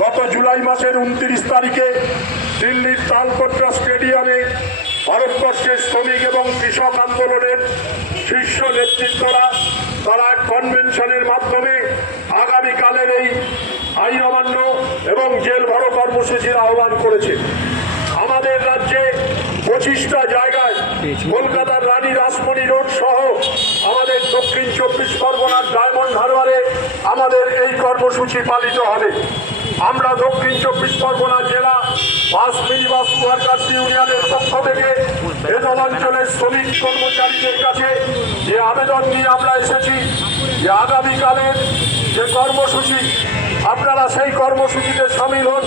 গত জুলাই মাসের 29 তারিখে দিল্লির তালকোটরা স্টেডিয়ামে ভারতবর্ষের শ্রমিক এবং কৃষক আন্দোলনের শীর্ষ নেতৃত্বরা তারা এক কনভেনশনের মাধ্যমে আগামীকালের এই আইন অমান্য এবং জেল ভরো কর্মসূচির আহ্বান করেছে। আমাদের রাজ্যে 25টা জায়গায় কলকাতার রানী রাসমণি রোড সহ আমাদের দক্ষিণ 24 পরগনার ডায়মন্ড হারবারে আমাদের এই কর্মসূচি পালিত হবে। আমরা দক্ষিণ 24 পরগনা জেলা বাস মিনিবাস ওয়ার্কার্স ইউনিয়নের পক্ষ থেকে এসব অঞ্চলের শ্রমিক কর্মচারীদের কাছে যে আবেদন নিয়ে আমরা এসেছি যে আগামীকালের যে কর্মসূচি আপনারা সেই কর্মসূচিতে সামিল হন।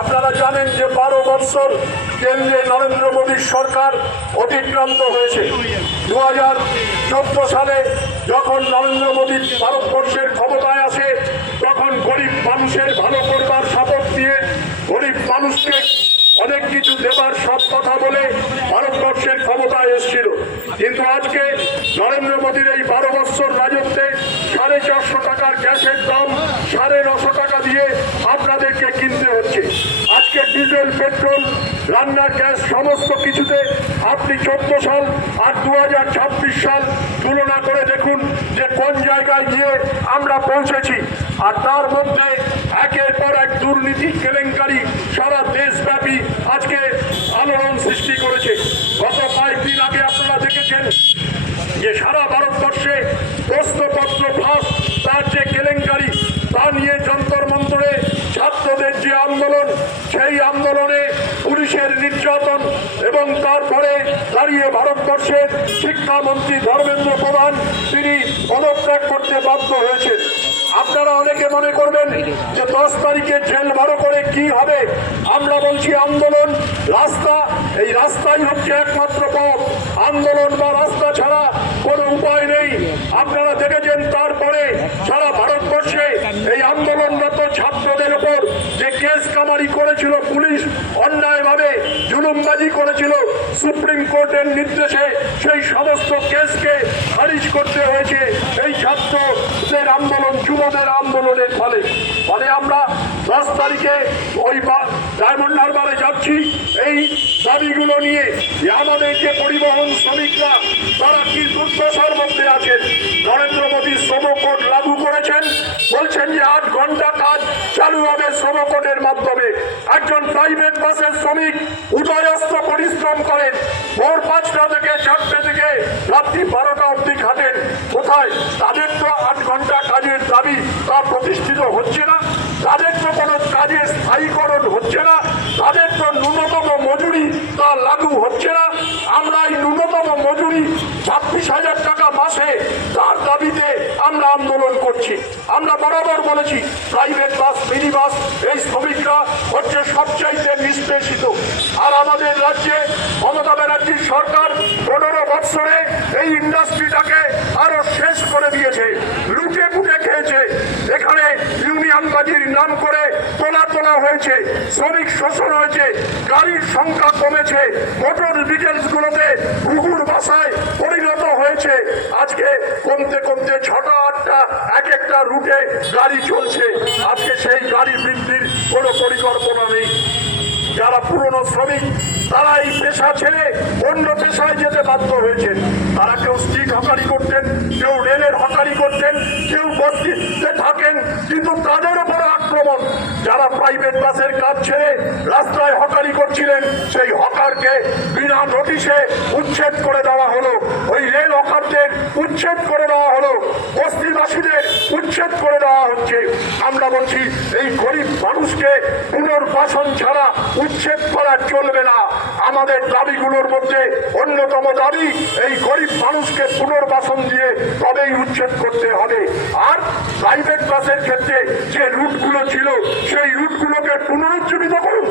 আপনারা জানেন যে 12 বৎসর কেন্দ্রে নরেন্দ্র মোদীর সরকার অতিক্রান্ত হয়েছে। 2014 সালে যখন নরেন্দ্র মোদীর ভারতবর্ষের ক্ষমতায় আসে তখন গরিব মানুষের ভালো করবার শপথ দিয়ে গরিব মানুষকে অনেক কিছু দেবার সব কথা বলে ভারতবর্ষের ক্ষমতায় এসেছিল। কিন্তু আজকে নরেন্দ্র মোদীর এই 12 বৎসর রাজত্বে 450 টাকার গ্যাসের দাম 950 টাকা দিয়ে আপনাদেরকে কিনতে হচ্ছে। আজকে ডিজেল পেট্রোল রান্নার গ্যাস সমস্ত কিছুতে আপনি 14 সাল আর 2026 সাল তুলনা করে দেখুন যে কোন জায়গায় গিয়ে আমরা পৌঁছেছি। আর তার মধ্যে একের পর এক দুর্নীতি কেলেঙ্কারি সারা দেশব্যাপী আজকে আলোড়ন সৃষ্টি করেছে। গত কয়েকদিন আগে আপনারা দেখেছেন যে সারা ভারতবর্ষে প্রশ্নপত্র ফাঁস তার যে কেলেঙ্কারি তা নিয়ে যন্তর মন্তরে ছাত্রদের যে আন্দোলন সেই আন্দোলনে পুলিশের নির্যাতন এবং তারপরে দাঁড়িয়ে ভারতবর্ষের শিক্ষামন্ত্রী ধর্মেন্দ্র প্রধান তিনি পদত্যাগ করতে বাধ্য হয়েছেন। আপনারা অনেকে মনে করবেন যে 10 তারিখে জেল ভরো করে কি হবে। আমরা বলছি আন্দোলন রাস্তা, এই রাস্তাই হচ্ছে একমাত্র পথ। আন্দোলন বা রাস্তা ছাড়া কোনো উপায় নেই। আপনারা দেখেছেন তারপরে সারা ভারতবর্ষে এই আন্দোলনরত ছাত্রদের উপর যে কেস কামারি করেছিল পুলিশ, অন্যায়ভাবে জুলুমবাজি করেছিল, সুপ্রিম কোর্টের নির্দেশে সেই সমস্ত কেসকে খারিজ করতে হয়েছে এই ছাত্রদের আন্দোলন, যুবদের আন্দোলনের ফলে আমরা 10 তারিখে ওই ডায়মন্ড হারবারে যাচ্ছি এই দাবিগুলো নিয়ে যে আমাদের যে পরিবহন শ্রমিকরা তারা কি দুর্দশার মধ্যে আছেন। নরেন্দ্র মোদী শ্রম কোড লাগু করেছেন, বলছেন যে 8 ঘন্টা কাজ চালু হবে শ্রম কোডের মাধ্যমে। একজন প্রাইভেট বাসের শ্রমিক উদয়স্ত পরিশ্রম করেন, ভোর 5টা থেকে 4টে থেকে রাত্রি 12টা অবধি খাটেন। কোথায় তাদের তো 8 ঘন্টা কাজের দাবি তা প্রতিষ্ঠিত হচ্ছে না, তাদের তো কোনো কাজের স্থায়ীকরণ হচ্ছে না, তাদের তো ন্যূনতম মজুরি তা লাগু হচ্ছে না। আমরা এই ন্যূনতম মজুরি 26,000 টাকা মাসে তার দাবিতে আমরা আন্দোলন করছি। আমরা বরাবর বলেছি প্রাইভেট বাস মিনি বাস এই শ্রমিকরা হচ্ছে সবচাইতে নিষ্পেষিত। আর আমাদের রাজ্যে মমতা ব্যানার্জির সরকার 15 বৎসরে এই ইন্ডাস্ট্রিটাকে আরো শেষ করে দিয়েছে, লুটে পুটে খেয়েছে। এখানে ইউনিয়নবাজির নাম করে তোলা হয়েছে, শ্রমিক শোষণ হয়েছে, গাড়ির সংখ্যা কমেছে, মোটর ডিটেলসগুলোতে ঘুঘুর বাসায় পরিণত হয়েছে। আজকে কমতে কমতে 6টা 8টা এক একটা রুটে গাড়ি চলছে। আজকে সেই গাড়ি বৃদ্ধির কোনো পরিকল্পনা নেই। যারা পুরনো শ্রমিক তারা এই পেশা ছেড়ে অন্য পেশায় যেতে বাধ্য হয়েছেন। তারা কেউ স্ট্রিট হকারি করতেন, কেউ রেলের হকারি করতেন, কেউ বস্তিতে থাকেন, কিন্তু তাদের উপর আক্রমণ। যারা প্রাইভেট বাসের কাজ ছেড়ে রাস্তায় হকারি করছিলেন সেই হকারকে বিনা নোটিশে উচ্ছেদ করে দেওয়া হলো, ওই রেল হকারদের উচ্ছেদ করে দেওয়া হলো, বস্তিবাসীদের উচ্ছেদ করে দেওয়া হচ্ছে। আমরা বলছি এই গরিব মানুষকে পুনর্বাসন ছাড়া উচ্ছেদ করা চলবে না। আমাদের দাবিগুলোর মধ্যে অন্যতম দাবি এই গরিব মানুষকে পুনর্বাসন দিয়ে তবেই উচ্ছেদ করতে হবে। আর প্রাইভেট বাসের ক্ষেত্রে যে রুটগুলো ছিল সেই রুটগুলোকে পুনরুজ্জীবিত করুন,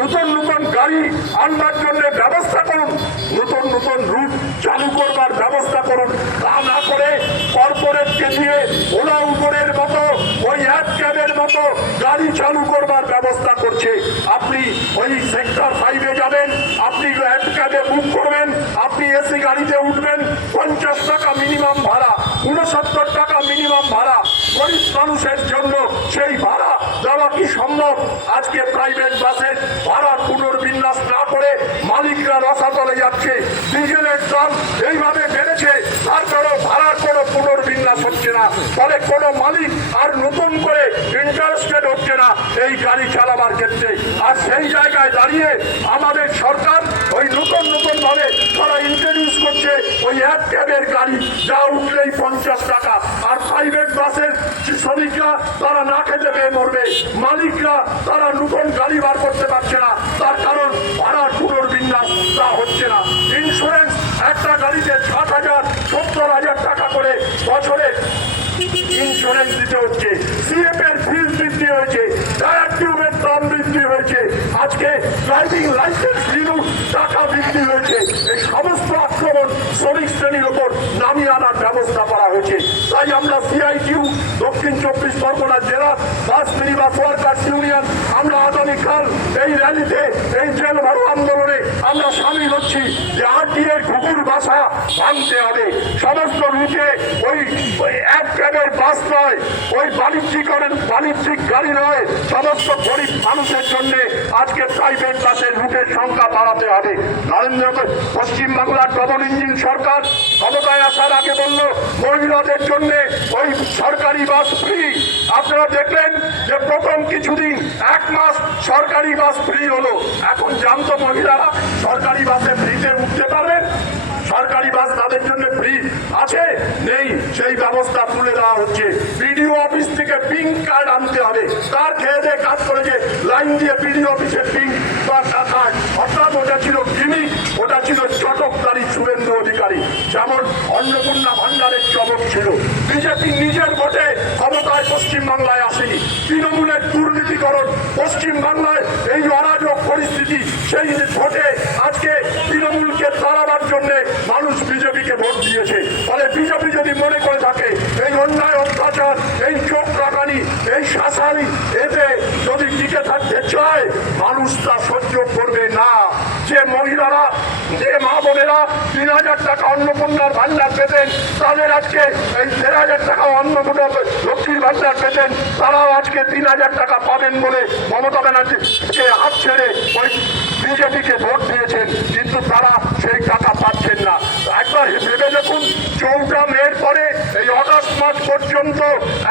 নতুন নতুন গাড়ি আনবার জন্য ব্যবস্থা করুন, নতুন নতুন রুট চালু করবার ব্যবস্থা করুন। তা না করে কর্পোরেটকে দিয়ে ওলা উপরের মতো ওই অ্যাপ ক্যাবের মতো গাড়ি চালু করবার ব্যবস্থা করছে। আপনি ওই সেক্টর 5-এ যাবেন, আপনি অ্যাপ ক্যাবে বুক করবেন, আপনি এসি গাড়িতে উঠবেন, 50 টাকা মিনিমাম ভাড়া, 69 টাকা মিনিমাম ভাড়া। গরিব মানুষের জন্য সেই ভাড়া দেওয়া কি সম্ভব? আজকে প্রাইভেট বাসের ভাড়া পুনর্বিন্যাস না করে মালিকরা রসাতলে যাচ্ছে, ডিজেলের দাম এইভাবে বেড়েছে, তারপরেও ভাড়ার কোনো পুনর্বিন্যাস হচ্ছে না, ফলে কোনো মালিক আর নতুন করে ইন্টারেস্টেড হচ্ছে না এই গাড়ি চালাবার ক্ষেত্রে। আর সেই জায়গায় দাঁড়িয়ে আমাদের সরকার ওই নতুন ভাবে তারা ইন্ট্রোডিউস করছে ওই এক ক্যাবের গাড়ি, যা উঠলেই 50 টাকা। আর প্রাইভেট বাসের শ্রমিকরা তারা না খেতে পেয়ে মরবে, মালিকরা তারা নতুন গাড়ি বার করতে পারছে না, তার কারণ ভাড়ার পুনর্বিন্যাস তা হচ্ছে না। ইন্স্যুরেন্স একটা গাড়িতে 60,000 70,000 টাকা করে বছরে ইন্স্যুরেন্স দিতে হচ্ছে, সিএফ এর ফিস বৃদ্ধি হয়েছে, টায়ার টিউবের দাম বৃদ্ধি হয়েছে, আজকে ড্রাইভিং লাইসেন্স রিনিউ টাকা বৃদ্ধি হয়েছে। এই সমস্ত আক্রমণ শ্রমিক শ্রেণীর ওপর নামিয়ে আনার ব্যবস্থা করা হয়েছে। তাই আমরা সিআইটিউ দক্ষিণ 24 পরগনা জেলা বাস মিনিবাস ওয়ার্কার্স ইউনিয়ন আমরা আগামীকাল এই র্যালিতে, এই জেল ভরো আন্দোলনে আমরা সামিল হচ্ছি যে আরটিএর ঘুঘুর বাসা ভাঙতে হবে। সমস্ত রুটে ওই এক ক্যাবের বাস নয়, ওই বাণিজ্যিক গাড়ি নয়, সমস্ত গরিব মানুষের জন্য আজকে প্রাইভেট বাসের রুটের সংখ্যা বাড়াতে হবে। পশ্চিমবাংলার ডবল ইঞ্জিন সরকার ক্ষমতায় আসার আগে বলল মহিলাদের জন্য ওই সরকারি বাস ফ্রি। আপনারা দেখলেন যে প্রথম কিছুদিন 1 মাস সরকারি বাস ফ্রি হলো, এখন জানতো মহিলারা সরকারি বাসে ফ্রিতে উঠতে পারবেন? সরকারি বাস তাদের জন্য ফ্রি আছে? নেই। সেই ব্যবস্থা তুলে দেওয়া হচ্ছে। বিডিও অফিস থেকে পিঙ্ক কার্ড আনতে হবে, তার খেয়ে দিয়ে কাজ করেছে লাইন দিয়ে বিডিও অফিসে পিঙ্ক কার্ড, অর্থাৎ ওটা ছিল গিমিক, ওটা ছিল চটকদারি শুভেন্দু অধিকারী, যেমন অন্নপূর্ণা ভান্ডারের চমক ছিল। বিজেপি নিজের ভোটে ক্ষমতায় পশ্চিমবাংলায় আসেনি, তৃণমূলের দুর্নীতিকরণ পশ্চিমবাংলায় এই অরাজক পরিস্থিতি, সেই ভোটে আজকে তৃণমূলকে তাড়াবার জন্য মানুষ বিজেপিকে ভোট দিয়েছে। ফলে বিজেপি যদি মনে করে থাকে এই অন্যায় অত্যাচার, এই চোখ রাখানি, এই শাসানি, এতে যদি টিকে থাকতে চায়, মানুষ তা সহ্য করবে না। যে মহিলারা, যে মা বোনেরা 3,000 টাকা অন্নপূর্ণার ভান্ডার পেতেন, তাদের আজকে এই 13,000 টাকা অন্নপূর্ণা লক্ষ্মীর ভান্ডার পেতেন, তারাও আজকে 3,000 টাকা পাবেন বলে মমতা ব্যানার্জিকে হাত ছেড়ে ওই বিজেপিকে ভোট দিয়েছেন, কিন্তু তারা সেই টাকা পাচ্ছেন না। একবার ভেবে দেখুন, 14 মের পরে এই অগাস্ট মাস পর্যন্ত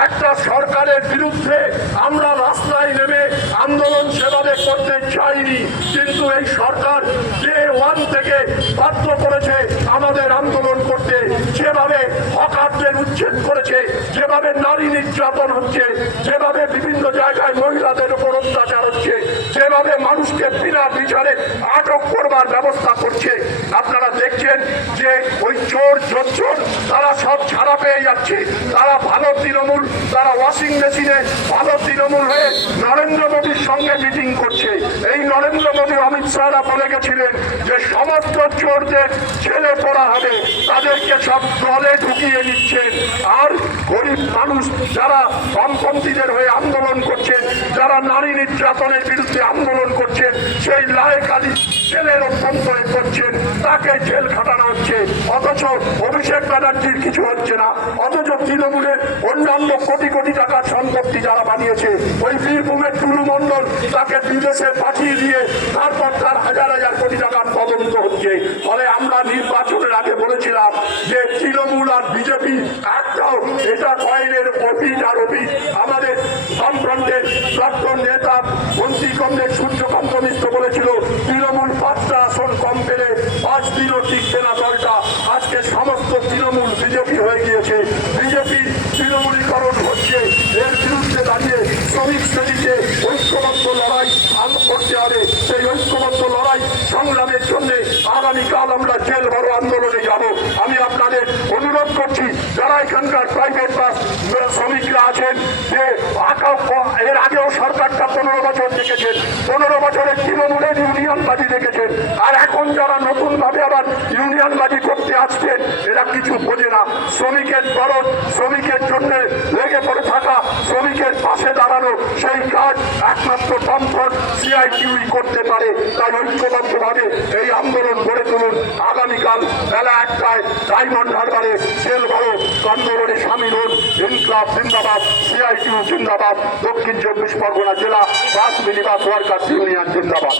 একটা সরকারের বিরুদ্ধে আমরা রাস্তায় নেমে আন্দোলন সেভাবে করতে চাইনি, কিন্তু এই সরকার যে 1 থেকে বাধ্য করেছে আমাদের আন্দোলন করতে, যেভাবে হকারদের উচ্ছেদ করেছে, যেভাবে নারী নির্যাতন হচ্ছে, যেভাবে বিভিন্ন জায়গায় মহিলাদের উপর অত্যাচার হচ্ছে, যেভাবে মানুষকে বিনা বিচারে আটক করবার ব্যবস্থা করছে, আপনারা দেখছেন যে ওই চোর জোচ্চোর তারা সব ছাড়া পেয়ে যাচ্ছে। তারা ভালো তৃণমূল, তারা ওয়াশিং মেশিনে ভালো তৃণমূল হয়ে নরেন্দ্র মোদীর সঙ্গে মিটিং করছে। এই নরেন্দ্র মোদী, অমিত শাহরা বলে গেছিলেন যে সমস্ত চোরদের ছেলে পড়া হবে, তাদেরকে সব দলে ঢুকিয়ে নিচ্ছেন। আর গরিব মানুষ যারা বামপন্থীদের হয়ে আন্দোলন করছেন, যারা নারী নির্যাতনের বিরুদ্ধে আন্দোলন করছেন, সেই লায়েক আলী জেলের অভ্যন্তরে করছেন, তাকে জেল খাটানো হচ্ছে। অথচ অভিষেক ব্যানার্জির কিছু হচ্ছে না। অথচ তৃণমূলের অন্যান্য কোটি কোটি টাকার সম্পত্তি যারা বানিয়েছে, ওই বীরভূমের টুলু মণ্ডল, তাকে বিদেশে পাঠিয়ে দিয়ে তারপর তার হাজার হাজার কোটি টাকার তদন্ত হচ্ছে। ফলে আমরা নির্বাচনের আগে বলেছিলাম যে তৃণমূল আর বিজেপি একটাও, এটা কয়েনের অফিস আর অফিস। আমাদের বামফ্রন্টের প্রাক্তন নেতা মন্ত্রী কমরেড সূর্যকান্ত মিশ্র বলেছিল তৃণমূল 5টা আসন কম পেলে 5 দিনও টিকবে না দলটা। আজকে সমস্ত তৃণমূল বিজেপি হয়ে গিয়েছে, বিজেপি তৃণমূলীকরণ হচ্ছে। এর বিরুদ্ধে দাঁড়িয়ে শ্রমিক শ্রেণীকে ঐক্যবদ্ধ লড়াই করতে হবে। সেই ঐক্যবদ্ধ লড়াই সংগ্রামের জন্য আগামীকাল আমরা জেল ভরো আন্দোলনে যাব। আমি আপনাদের অনুরোধ করছি, যারা এখানকার প্রাইভেট বাস শ্রমিকরা আছেন, যে এর আগেও সরকারটা 15 বছর দেখেছেন, 15 বছরের তৃণমূলের ইউনিয়নবাজি দেখেছেন, আর এখন যারা নতুন ভাবে আবার ইউনিয়নবাজি করতে আসছেন, এরা কিছু বোঝে না। শ্রমিকের দরদ, শ্রমিকের জন্য লেগে পড়ে থাকা, শ্রমিকের পাশে দাঁড়ানো, সেই কাজ একমাত্র বামফ্রন্ট সিআইটিউই করতে পারে। তাই ঐক্যবদ্ধভাবে এই আন্দোলন গড়ে তুলুন। আগামীকাল বেলা 1টায় ডায়মন্ড হারবারে জেল ভরো আন্দোলনে সামিল হন। ইনকলাব জিন্দাবাদ, সিআইটিউ জিন্দাবাদ, দক্ষিণ 24 পরগনা জেলা বাস মিনিবাস ওয়ার্কার্স ইউনিয়ন জিন্দাবাদ।